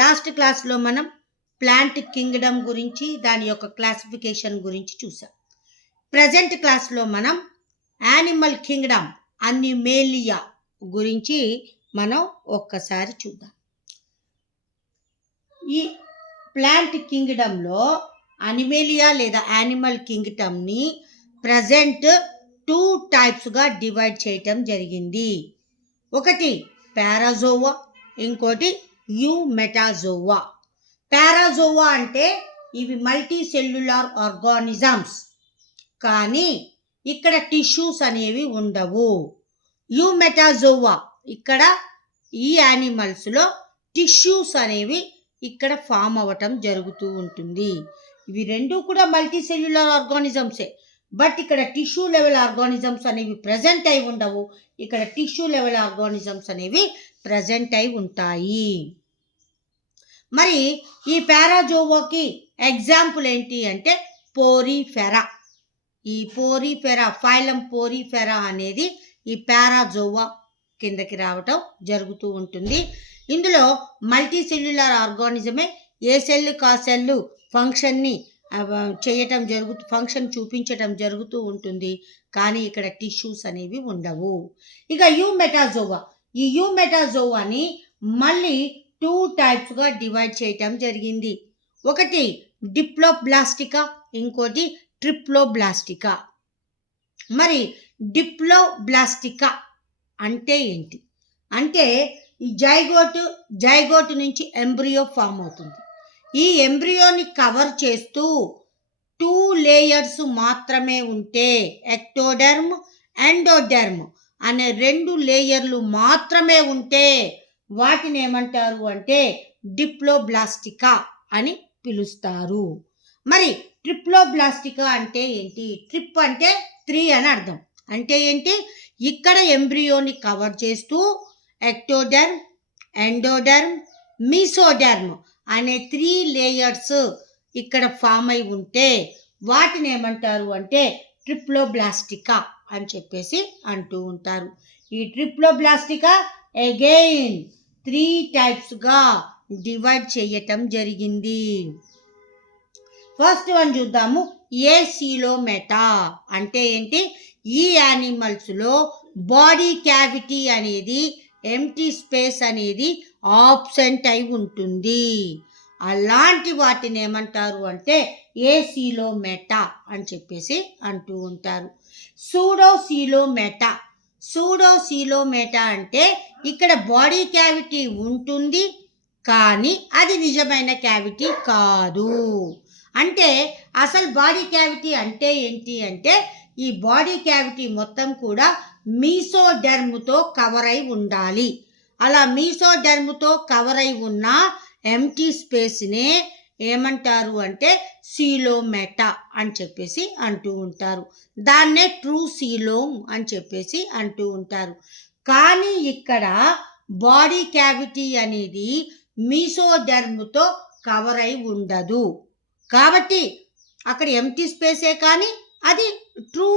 Last క్లాస్లో మనం plant Kingdom గురించి దాని యొక్క క్లాసిఫికేషన్ గురించి చూసాం. ప్రజెంట్ క్లాస్లో మనం యానిమల్ కింగ్డమ్ అనిమేలియా గురించి మనం ఒక్కసారి చూద్దాం. ఈ ప్లాంట్ కింగ్డమ్లో అనిమేలియా లేదా యానిమల్ కింగ్డమ్ని ప్రజెంట్ 2 టైప్స్గా డివైడ్ చేయటం జరిగింది. ఒకటి పారాజోవా, ఇంకోటి యూమెటాజోవా. పారాజోవా అంటే ఇవి మల్టీ సెల్యులార్ ఆర్గానిజమ్స్, కానీ ఇక్కడ టిష్యూస్ అనేవి ఉండవు. యూమెటాజోవా ఇక్కడ ఈ యానిమల్స్లో టిష్యూస్ అనేవి ఇక్కడ ఫామ్ అవ్వటం జరుగుతూ ఉంటుంది. ఇవి రెండు కూడా మల్టీ సెల్యులార్ ఆర్గానిజమ్సే, బట్ ఇక్కడ టిష్యూ లెవెల్ ఆర్గానిజమ్స్ అనేవి ప్రజెంట్ అయి ఉండవు. ఇక్కడ టిష్యూ లెవెల్ ఆర్గానిజమ్స్ అనేవి ప్రజెంట్ అయి ఉంటాయి. మరి ఈ పారాజోవాకి ఎగ్జాంపుల్ ఏంటి అంటే పోరిఫెరా. ఈ పోరిఫెరా, ఫైలం పోరిఫెరా అనేది ఈ పారాజోవా కిందకి రావటం జరుగుతూ ఉంటుంది. ఇందులో మల్టీ సెల్యులార్ ఆర్గానిజమే ఏ సెల్ కా సెల్లు ఫంక్షన్ని ఫంక్షన్ చూపించటం జరుగుతూ ఉంటుంది, కానీ ఇక్కడ టిష్యూస్ అనేవి ఉండవు. ఇక యూమెటాజోవా, ఈ యూమెటాజోవాని మళ్ళీ 2 టైప్స్గా డివైడ్ చేయటం జరిగింది. ఒకటి డిప్లోబ్లాస్టికా, ఇంకోటి ట్రిప్లోబ్లాస్టికా. మరి డిప్లోబ్లాస్టికా అంటే ఏంటి అంటే ఈ జైగోట్ నుంచి ఎంబ్రియో ఫామ్ అవుతుంది. ఈ ఎంబ్రియోని కవర్ చేస్తూ 2 లేయర్స్ మాత్రమే ఉంటే, ఎక్టోడెర్మ్, ఎండోడెర్మ్ అనే 2 లేయర్లు మాత్రమే ఉంటే వాటిని ఏమంటారు అంటే డిప్లోబ్లాస్టికా అని పిలుస్తారు. మరి ట్రిప్లోబ్లాస్టికా అంటే ఏంటి? ట్రిప్ అంటే 3 అని అర్థం. అంటే ఏంటి? ఇక్కడ ఎంబ్రియోని కవర్ చేస్తూ ఎక్టోడెర్మ్, ఎండోడెర్మ్, మీసోడెర్మ్ అనే 3 లేయర్స్ ఇక్కడ ఫామ్ అయి ఉంటే వాటిని ఏమంటారు అంటే ట్రిప్లోబ్లాస్టికా అని చెప్పేసి అంటూ ఉంటారు. ఈ ట్రిప్లోబ్లాస్టికా అగైన్ 3 టైప్స్గా డివైడ్ చేయటం జరిగింది. ఫస్ట్ వన్ చూద్దాము. ఏసిలోమెటా అంటే ఏంటి? ఈ యానిమల్స్లో బాడీ క్యావిటీ అనేది, ఎంటీ స్పేస్ అనేది ఆబ్సెంట్ అయి ఉంటుంది. అలాంటి వాటిని ఏమంటారు అంటే ఏసిలోమెటా అని చెప్పేసి అంటూ ఉంటారు. సూడోసిలోమెటా అంటే ఇక్కడ బాడీ క్యావిటీ ఉంటుంది, కానీ అది నిజమైన క్యావిటీ కాదు. అంటే అసలు బాడీ క్యావిటీ అంటే ఏంటి అంటే ఈ బాడీ క్యావిటీ మొత్తం కూడా మీసోడెర్మ్తో కవర్ అయి ఉండాలి. అలా మీసోడెర్మ్తో కవర్ అయి ఉన్న ఎంటీ స్పేస్నే ఏమంటారు అంటే సీలోమెటా అని చెప్పేసి అంటూ ఉంటారు. దాన్నే ట్రూ సీలోమ్ అని చెప్పేసి అంటూ ఉంటారు. కానీ ఇక్కడ బాడీ క్యావిటీ అనేది మీసోడెర్మ్తో కవర్ అయి ఉండదు, కాబట్టి అక్కడ ఎంటీ స్పేసే కానీ అది ట్రూ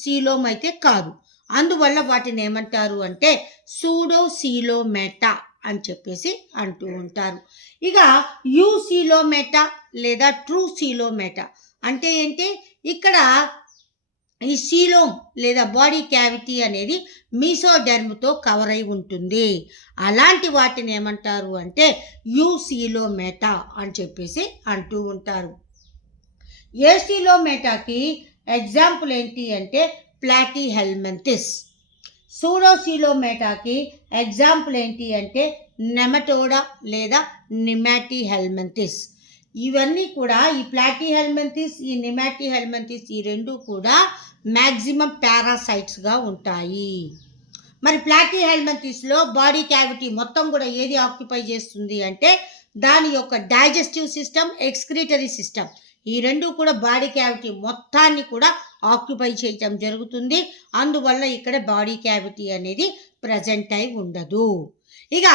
సీలోమ్ అయితే కాదు. అందువల్ల వాటిని ఏమంటారు అంటే సూడోసీలోమెటా అని చెప్పేసి అంటూ ఉంటారు. ఇక యూసీలోమెటా లేదా ట్రూ సీలోమెటా అంటే ఏంటి? ఇక్కడ ఈ సీలోమ్ లేదా బాడీ క్యావిటీ అనేది మీసోడెర్మ్తో కవర్ అయి ఉంటుంది. అలాంటి వాటిని ఏమంటారు అంటే యూసీలోమెటా అని చెప్పేసి అంటూ ఉంటారు. ఏసిలోమెటాకి ఎగ్జాంపుల్ ఏంటి అంటే ప్లాటిహెల్మింథస్. సూడోసీలోమెటాకి ఎగ్జాంపుల్ ఏంటి అంటే నెమటోడా లేదా నిమాటిహెల్మింథస్. ఇవన్నీ కూడా ఈ ప్లాటిహెల్మింథస్, ఈ నిమాటిహెల్మింథస్ ఈ రెండు కూడా మ్యాక్సిమం పారాసైట్స్గా ఉంటాయి. మరి ప్లాటిహెల్మింథస్లో బాడీ క్యావిటీ మొత్తం కూడా ఏది ఆక్యుపై చేస్తుంది అంటే దాని యొక్క డైజెస్టివ్ సిస్టమ్, ఎక్స్క్రీటరీ సిస్టమ్ ఈ రెండు కూడా బాడీ క్యావిటీ మొత్తాన్ని కూడా ఆక్యుపై చేయటం జరుగుతుంది. అందువల్ల ఇక్కడ బాడీ క్యావిటీ అనేది ప్రజెంట్ అయి ఉండదు. ఇక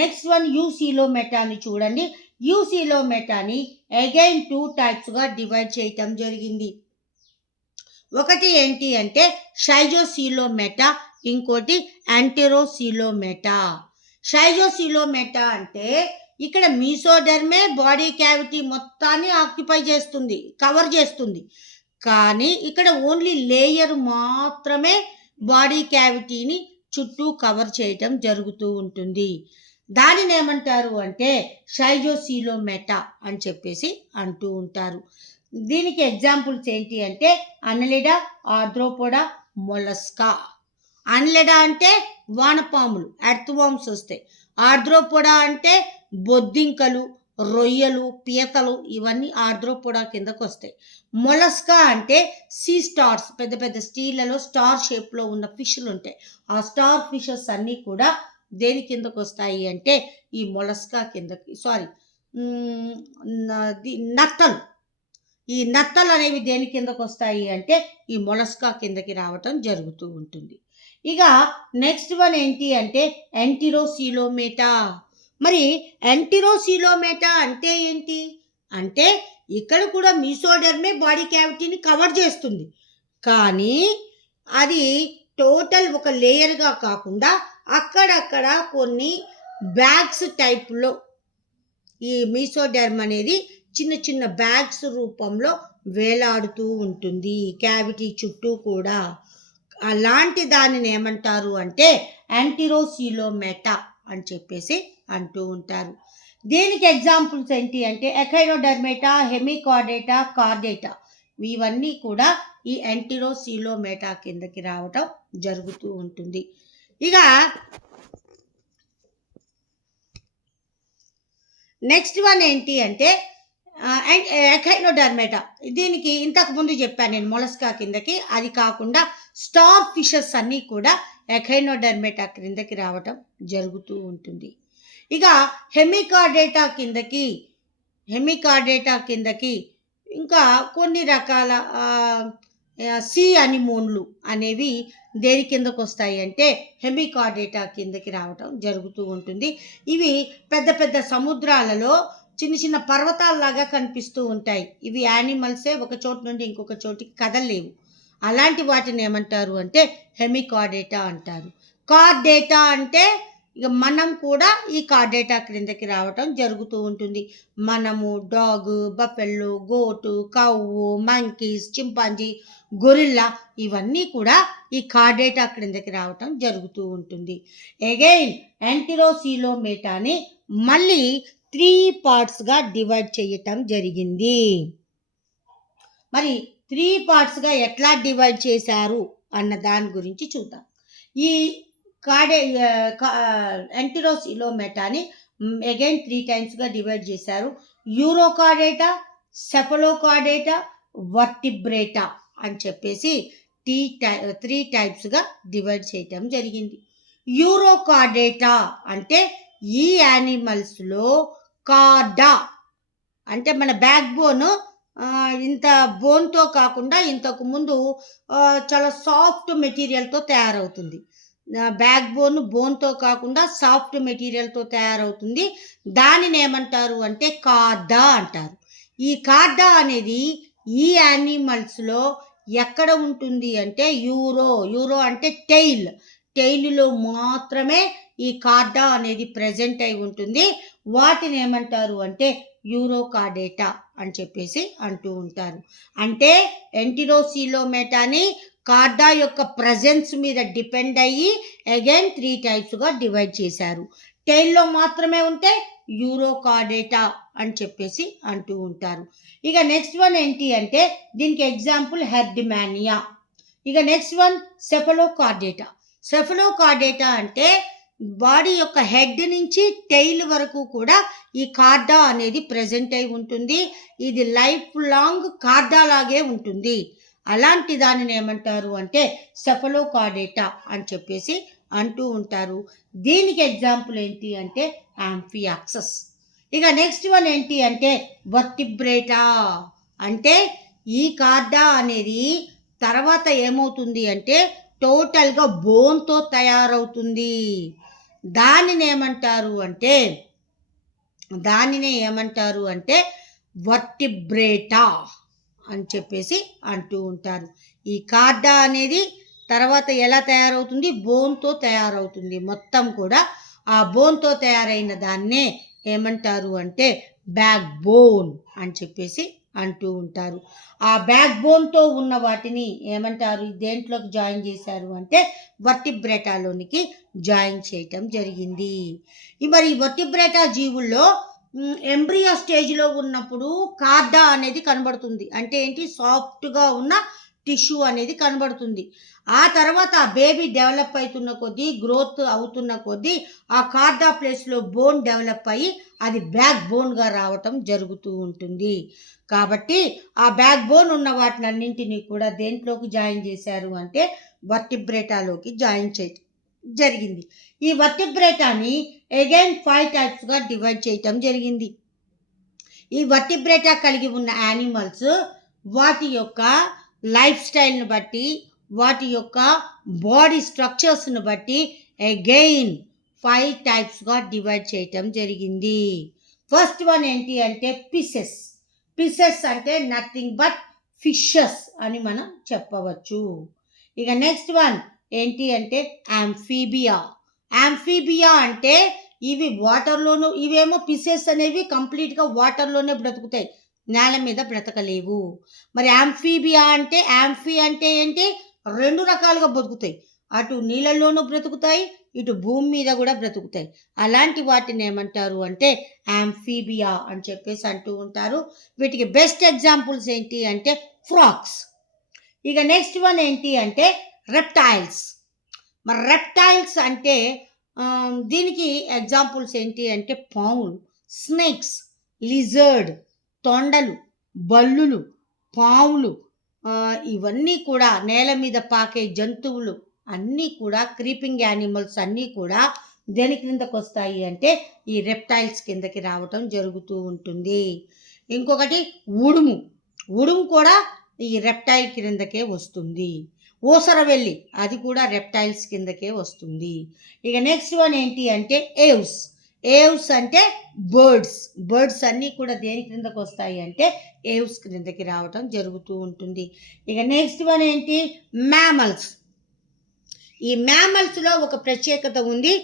నెక్స్ట్ వన్ యూసీలోమెటాని చూడండి. యూసీలోమెటాని అగైన్ 2 టైప్స్గా డివైడ్ చేయటం జరిగింది. ఒకటి ఏంటి అంటే షైజోసీలోమెటా, ఇంకోటి యాంటెరోసీలోమెటా. షైజోసీలోమెటా అంటే ఇక్కడ మీసోడెర్మే బాడీ క్యావిటీ మొత్తాన్ని ఆక్యుపై చేస్తుంది, కవర్ చేస్తుంది. కానీ ఇక్కడ ఓన్లీ లేయర్ మాత్రమే బాడీ క్యావిటీని చుట్టూ కవర్ చేయటం జరుగుతూ ఉంటుంది. దానిని ఏమంటారు అంటే షైజోసీలోమెటా అని చెప్పేసి అంటూ ఉంటారు. దీనికి ఎగ్జాంపుల్స్ ఏంటి అంటే అనలిడా, ఆర్థ్రోపోడా, మొలస్కా. అనలిడా అంటే వానపాములు, ఎర్త్వామ్స్ వస్తాయి. ఆర్థ్రోపోడా అంటే బొద్దింకలు, రొయ్యలు, పీతలు, ఇవన్నీ ఆర్థ్రోపోడా కిందకు వస్తాయి. మొలస్కా అంటే సీ స్టార్స్, పెద్ద పెద్ద స్టీళ్లలో స్టార్ షేప్లో ఉన్న ఫిష్లు ఉంటాయి. ఆ స్టార్ ఫిషెస్ అన్నీ కూడా దేని కిందకు వస్తాయి అంటే ఈ మొలస్కా కిందకి, నత్తలు. ఈ నత్తలు అనేవి దేని కిందకు వస్తాయి అంటే ఈ మొలస్కా కిందకి రావటం జరుగుతూ ఉంటుంది. ఇక నెక్స్ట్ వన్ ఏంటి అంటే ఎంటిరోసీలోమేటా. మరి ఎంటిరోసీలోమేటా అంటే ఏంటి అంటే ఇక్కడ కూడా మీసోడెర్మే బాడీ క్యావిటీని కవర్ చేస్తుంది. కానీ అది టోటల్ ఒక లేయర్గా కాకుండా అక్కడక్కడ కొన్ని బ్యాగ్స్ టైప్లో ఈ మీసోడెర్మ్ అనేది చిన్న చిన్న బ్యాగ్స్ రూపంలో వేలాడుతూ ఉంటుంది క్యావిటీ చుట్టూ కూడా. అలాంటి దానిని ఏమంటారు అంటే ఎంటిరోసీలోమేటా అని చెప్పేసి అంటూ ఉంటారు. దీనికి ఎగ్జాంపుల్స్ ఏంటి అంటే ఎకైనోడెర్మేటా, హెమికార్డేటా, కార్డేటా, ఇవన్నీ కూడా ఈ ఎంటిరోసీలోమేటా కిందకి రావటం జరుగుతూ ఉంటుంది. ఇక నెక్స్ట్ వన్ ఏంటి అంటే ఎకైనోడెర్మేటా. దీనికి ఇంతకు ముందు చెప్పాను నేను మొలస్కా కిందకి. అది కాకుండా స్టార్ ఫిషెస్ అన్నీ కూడా ఎకైనోడెర్మేటా క్రిందకి రావటం జరుగుతూ ఉంటుంది. ఇక హెమికార్డేటా కిందకి ఇంకా కొన్ని రకాల సీ అనిమోన్లు అనేవి దేని కిందకు వస్తాయి అంటే హెమికార్డేటా కిందకి రావటం జరుగుతూ ఉంటుంది. ఇవి పెద్ద పెద్ద సముద్రాలలో చిన్న చిన్న పర్వతాలలాగా కనిపిస్తూ ఉంటాయి. ఇవి యానిమల్సే, ఒక చోటు నుండి ఇంకొక చోటికి కదలలేవు. అలాంటి వాటిని ఏమంటారు అంటే హెమికార్డేటా అంటారు. కార్డేటా అంటే ఇక మనం కూడా ఈ కార్డేటా క్రిందకి రావటం జరుగుతూ ఉంటుంది. మనము, dog, buffalo, goat, కవ్వు, monkeys, chimpanzee, gorilla, ఇవన్నీ కూడా ఈ కార్డేటా క్రిందకి రావటం జరుగుతూ ఉంటుంది. అగైన్ ఎంటిరోసీలోమేటాని మళ్ళీ 3 పార్ట్స్గా డివైడ్ చేయటం జరిగింది. మరి 3 పార్ట్స్గా ఎట్లా డివైడ్ చేశారు అన్న దాని గురించి చూద్దాం. ఈ ఎంటిరోసీలోమేటాని అగైన్ 3 టైమ్స్గా డివైడ్ చేశారు. యూరోకార్డేటా, సెఫలోకార్డేటా, వర్టిబ్రేటా అని చెప్పేసి 3 టైప్స్గా డివైడ్ చేయటం జరిగింది. యూరోకార్డేటా అంటే ఈ యానిమల్స్లో కార్డా అంటే మన బ్యాక్ బోన్ ఇంత బోన్తో కాకుండా ఇంతకు ముందు చాలా సాఫ్ట్ మెటీరియల్తో తయారవుతుంది. బ్యాక్ బోన్తో కాకుండా సాఫ్ట్ మెటీరియల్తో తయారవుతుంది. దానిని ఏమంటారు అంటే కార్డా అంటారు. ఈ కార్డా అనేది ఈ యానిమల్స్లో ఎక్కడ ఉంటుంది అంటే యూరో అంటే టెయిల్లో మాత్రమే ఈ కార్డా అనేది ప్రెజెంట్ అయి ఉంటుంది. వాటిని ఏమంటారు అంటే యూరోకార్డేటా అని చెప్పేసి అంటూ ఉంటారు. అంటే ఎంటిరోసీలోమేటాని కార్డా యొక్క ప్రజెన్స్ మీద డిపెండ్ అయ్యి అగైన్ 3 టైప్స్గా డివైడ్ చేశారు. టెయిల్లో మాత్రమే ఉంటే యూరోకార్డేటా అని చెప్పేసి అంటూ ఉంటారు. ఇక నెక్స్ట్ వన్ ఏంటి అంటే దీనికి ఎగ్జాంపుల్ హెర్డిమానియా. ఇక నెక్స్ట్ వన్ సెఫలోకార్డేటా అంటే బాడీ యొక్క హెడ్ నుంచి టెయిల్ వరకు కూడా ఈ కార్డా అనేది ప్రెజెంట్ అయి ఉంటుంది. ఇది లైఫ్ లాంగ్ కార్డా లాగే ఉంటుంది. అలాంటి దానిని ఏమంటారు అంటే సెఫలోకార్డేటా అని చెప్పేసి అంటూ ఉంటారు. దీనికి ఎగ్జాంపుల్ ఏంటి అంటే యాంఫియాక్సస్. ఇక నెక్స్ట్ వన్ ఏంటి అంటే వర్టిబ్రేటా. అంటే ఈ కార్డా అనేది తర్వాత ఏమవుతుంది అంటే టోటల్గా బోన్తో తయారవుతుంది. దానినే ఏమంటారు అంటే వర్టిబ్రేటా అని చెప్పేసి అంటూ ఉంటారు. ఈ కార్డా అనేది తర్వాత ఎలా తయారవుతుంది, బోన్తో తయారవుతుంది. మొత్తం కూడా ఆ బోన్తో తయారైన దాన్నే ఏమంటారు అంటే బ్యాక్ బోన్ అని చెప్పేసి అంటూ ఉంటారు. ఆ బ్యాక్ బోన్తో ఉన్న వాటిని ఏమంటారు, దేంట్లోకి జాయిన్ చేశారు అంటే వర్టిబ్రేటాలోనికి జాయిన్ చేయటం జరిగింది. మరి ఈ వర్టిబ్రేటా జీవుల్లో ఎంబ్రియో స్టేజ్లో ఉన్నప్పుడు కార్డా అనేది కనబడుతుంది. అంటే ఏంటి, సాఫ్ట్గా ఉన్న టిష్యూ అనేది కనబడుతుంది. ఆ తర్వాత ఆ బేబీ డెవలప్ అవుతున్న కొద్దీ, గ్రోత్ అవుతున్న కొద్దీ ఆ కార్డా ప్లేస్లో బోన్ డెవలప్ అయ్యి అది బ్యాక్ బోన్గా రావటం జరుగుతూ ఉంటుంది. కాబట్టి ఆ బ్యాక్ బోన్ ఉన్న వాటిని అన్నింటినీ కూడా దేంట్లోకి జాయిన్ చేశారు అంటే వర్టిబ్రేటాలోకి జాయిన్ చేయటం జరిగింది. ఈ వర్టిబ్రేటాని అగైన్ 5 టైప్స్గా డివైడ్ చేయటం జరిగింది. ఈ వర్టిబ్రేటా కలిగి ఉన్న యానిమల్స్ వాటి యొక్క లైఫ్ స్టైల్ని బట్టి, వాటి యొక్క బాడీ స్ట్రక్చర్స్ని బట్టి అగైన్ 5 టైప్స్గా డివైడ్ చేయటం జరిగింది. ఫస్ట్ వన్ ఏంటి అంటే పిసెస్. పిసెస్ అంటే నథింగ్ బట్ ఫిషెస్ అని మనం చెప్పవచ్చు. ఇక నెక్స్ట్ వన్ ఏంటి అంటే యాంఫీబియా. యాంఫీబియా అంటే ఇవి వాటర్లోనూ, ఇవేమో పిసెస్ అనేవి కంప్లీట్గా వాటర్లోనే బ్రతుకుతాయి, నేల మీద బ్రతకలేవు. మరి యాంఫీబియా అంటే, యాంఫీ అంటే ఏంటి, 2 రకాలుగా బ్రతుకుతాయి, అటు నీళ్ళల్లోనూ బ్రతుకుతాయి, ఇటు భూమి మీద కూడా బ్రతుకుతాయి. అలాంటి వాటిని ఏమంటారు అంటే యాంఫీబియా అని చెప్పేసి అంటూ ఉంటారు. వీటికి బెస్ట్ ఎగ్జాంపుల్స్ ఏంటి అంటే ఫ్రాక్స్. ఇక నెక్స్ట్ వన్ ఏంటి అంటే రెప్టైల్స్. మరి రెప్టైల్స్ అంటే దీనికి ఎగ్జాంపుల్స్ ఏంటి అంటే పాములు, స్నేక్స్, లిజర్డ్, తొండలు, బల్లులు, పాములు, ఇవన్నీ కూడా నేల మీద పాకే జంతువులు అన్నీ కూడా, క్రీపింగ్ యానిమల్స్ అన్నీ కూడా దేని కిందకు వస్తాయి అంటే ఈ రెప్టైల్స్ కిందకి రావటం జరుగుతూ ఉంటుంది. ఇంకొకటి ఉడుము. ఉడుము కూడా ఈ రెప్టైల్ కిందకే వస్తుంది. ఊసరవెల్లి, అది కూడా రెప్టైల్స్ కిందకే వస్తుంది. ఇక నెక్స్ట్ వన్ ఏంటి అంటే ఏవ్స్. ఏవ్స్ అంటే బర్డ్స్. బర్డ్స్ అన్నీ కూడా దేని క్రిందకు వస్తాయి అంటే ఏవ్స్ క్రిందకి రావటం జరుగుతూ ఉంటుంది. ఇక నెక్స్ట్ వన్ ఏంటి మ్యామల్స్. ఈ మ్యామల్స్లో ఒక ప్రత్యేకత ఉంది.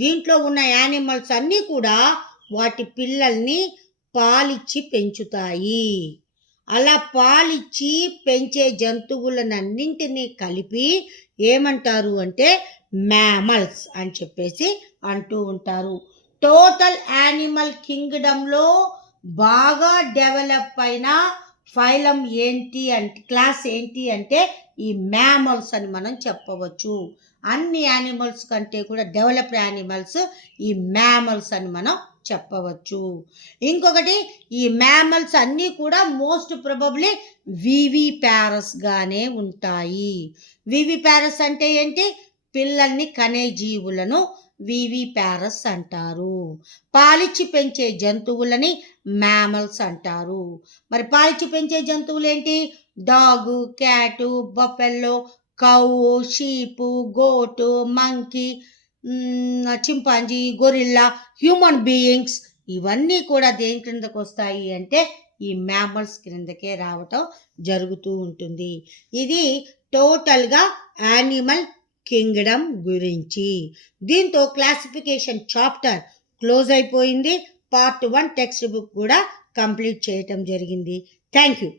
దీంట్లో ఉన్న యానిమల్స్ అన్నీ కూడా వాటి పిల్లల్ని పాలిచ్చి పెంచుతాయి. అలా పాలిచ్చి పెంచే జంతువులనన్నింటినీ కలిపి ఏమంటారు అంటే మ్యామల్స్ అని చెప్పేసి అంటూ ఉంటారు. టోటల్ యానిమల్ కింగ్డమ్లో బాగా డెవలప్ అయిన ఫైలం ఏంటి అంటే, క్లాస్ ఏంటి అంటే ఈ మ్యామల్స్ అని మనం చెప్పవచ్చు. అన్ని యానిమల్స్ కంటే కూడా డెవలప్డ్ యానిమల్స్ ఈ మ్యామల్స్ అని మనం చెప్పవచ్చు. ఇంకొకటి, ఈ మ్యామల్స్ అన్నీ కూడా మోస్ట్ ప్రాబబ్లీ వివిపారస్గానే ఉంటాయి. వివిపారస్ అంటే ఏంటి, పిల్లల్ని కనే జీవులను వివిపారస్ అంటారు. పాలిచ్చి పెంచే జంతువులని మ్యామల్స్ అంటారు. మరి పాలిచ్చి పెంచే జంతువులు ఏంటి, dog, cat, buffalo, cow, sheep, goat, monkey, chimpanzee, gorilla, human beings, ఇవన్నీ కూడా దేని క్రిందకు వస్తాయి అంటే ఈ మ్యామల్స్ క్రిందకే రావటం జరుగుతూ ఉంటుంది. ఇది టోటల్గా యానిమల్ కింగ్డమ్ గురించి. దీంతో క్లాసిఫికేషన్ చాప్టర్ క్లోజ్ అయిపోయింది. పార్ట్ 1 టెక్స్ట్ బుక్ కూడా కంప్లీట్ చేయటం జరిగింది. Thank you.